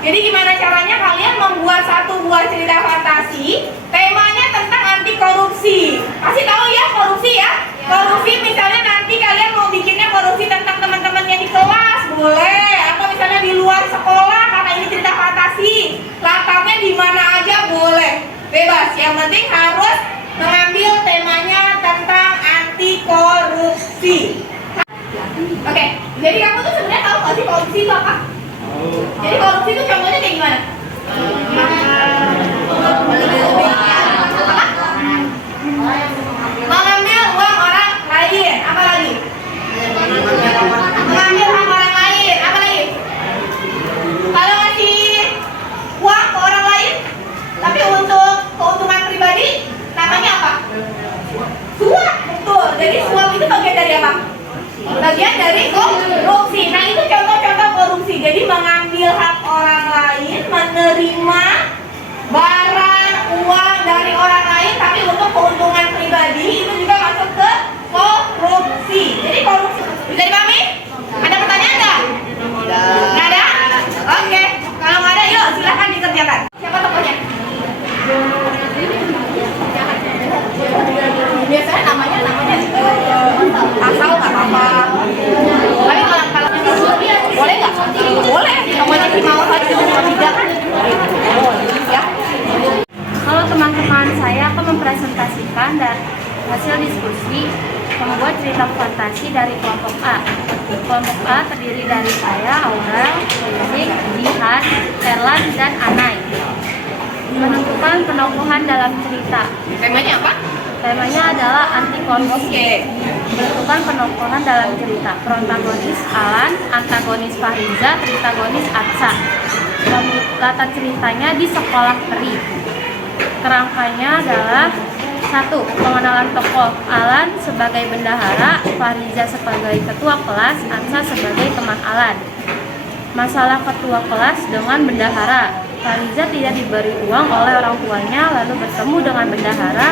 Jadi gimana caranya kalian membuat satu buah cerita fantasi, temanya tentang anti korupsi. Kasih tahu ya korupsi ya. Korupsi misalnya nanti kalian mau bikinnya korupsi tentang teman-temannya di kelas, boleh. Atau misalnya di luar sekolah karena ini cerita fantasi. Latarnya di mana aja boleh. Bebas. Yang penting harus mengambil temanya tentang anti korupsi. Oke, jadi kamu tuh sebenarnya tahu nggak sih korupsi itu apa? Jadi korupsi itu contohnya kayak gimana? Mengambil uang orang lain. Apa lagi? Mengambil hak orang lain. Apa lagi? Kalau ngasih uang ke orang lain, tapi untuk keuntungan pribadi, namanya apa? Suap. Betul. Jadi suap itu bagian dari apa? Bagian dari korupsi. Nah itu contoh-contoh korupsi. Jadi mengambil hak orang lain, menerima barang, uang dari orang lain, tapi untuk keuntungan pribadi, itu juga masuk ke korupsi. Jadi korupsi. Bisa dipahami? Ada pertanyaan nggak? Nggak ada? Oke. Kalau nggak ada, yuk silahkan dikerjakan. Siapa tokohnya? Biasanya namanya asal nggak apa-apa. Tapi kalau boleh nggak? Boleh. Namanya si mau atau tidak kan? Ya. Halo teman-teman, saya akan mempresentasikan dari hasil diskusi membuat cerita fantasi dari kelompok A. Kelompok A terdiri dari saya, Aurel, Zik, Jihan, Erlan, dan Anai. Menentukan penokohan dalam cerita. Temanya apa? Temanya adalah anti korupsi. Oke. Menentukan penokohan dalam cerita. Protagonis Alan, antagonis Fariza, tritagonis Atsa. Latar ceritanya di sekolah peri. Kerangkanya adalah 1. Pengenalan tokoh. Alan sebagai bendahara, Fariza sebagai ketua kelas, Atsa sebagai teman Alan. Masalah ketua kelas dengan bendahara. Fariza tidak diberi uang oleh orang tuanya, lalu bertemu dengan bendahara,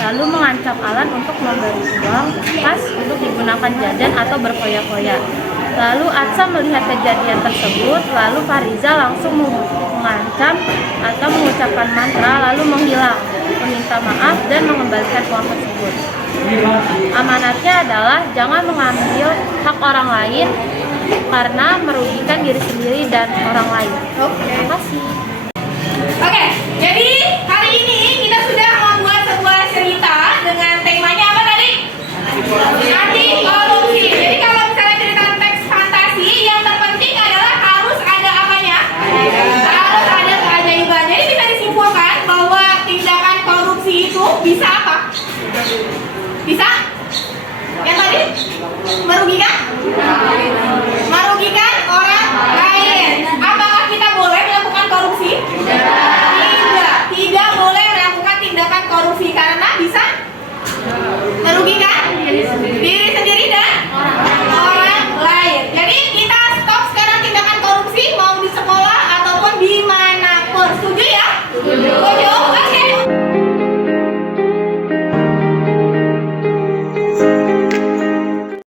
lalu mengancam Alan untuk memberi uang pas untuk digunakan jajan atau berfoya-foya. Lalu Atsa melihat kejadian tersebut, lalu Fariza langsung mengancam atau mengucapkan mantra, lalu menghilang, meminta maaf dan mengembalikan uang tersebut. Amanatnya adalah jangan mengambil hak orang lain karena merugikan diri sendiri dan orang lain. Terima kasih. Oke, jadi hari ini kita sudah membuat sebuah cerita dengan temanya apa tadi? Anti korupsi. Jadi kalau misalnya cerita teks fantasi, yang terpenting adalah harus ada apanya? Harus ada keajaiban. Jadi bisa disimpulkan bahwa tindakan korupsi itu bisa apa? Bisa? Yang tadi? Merugikan?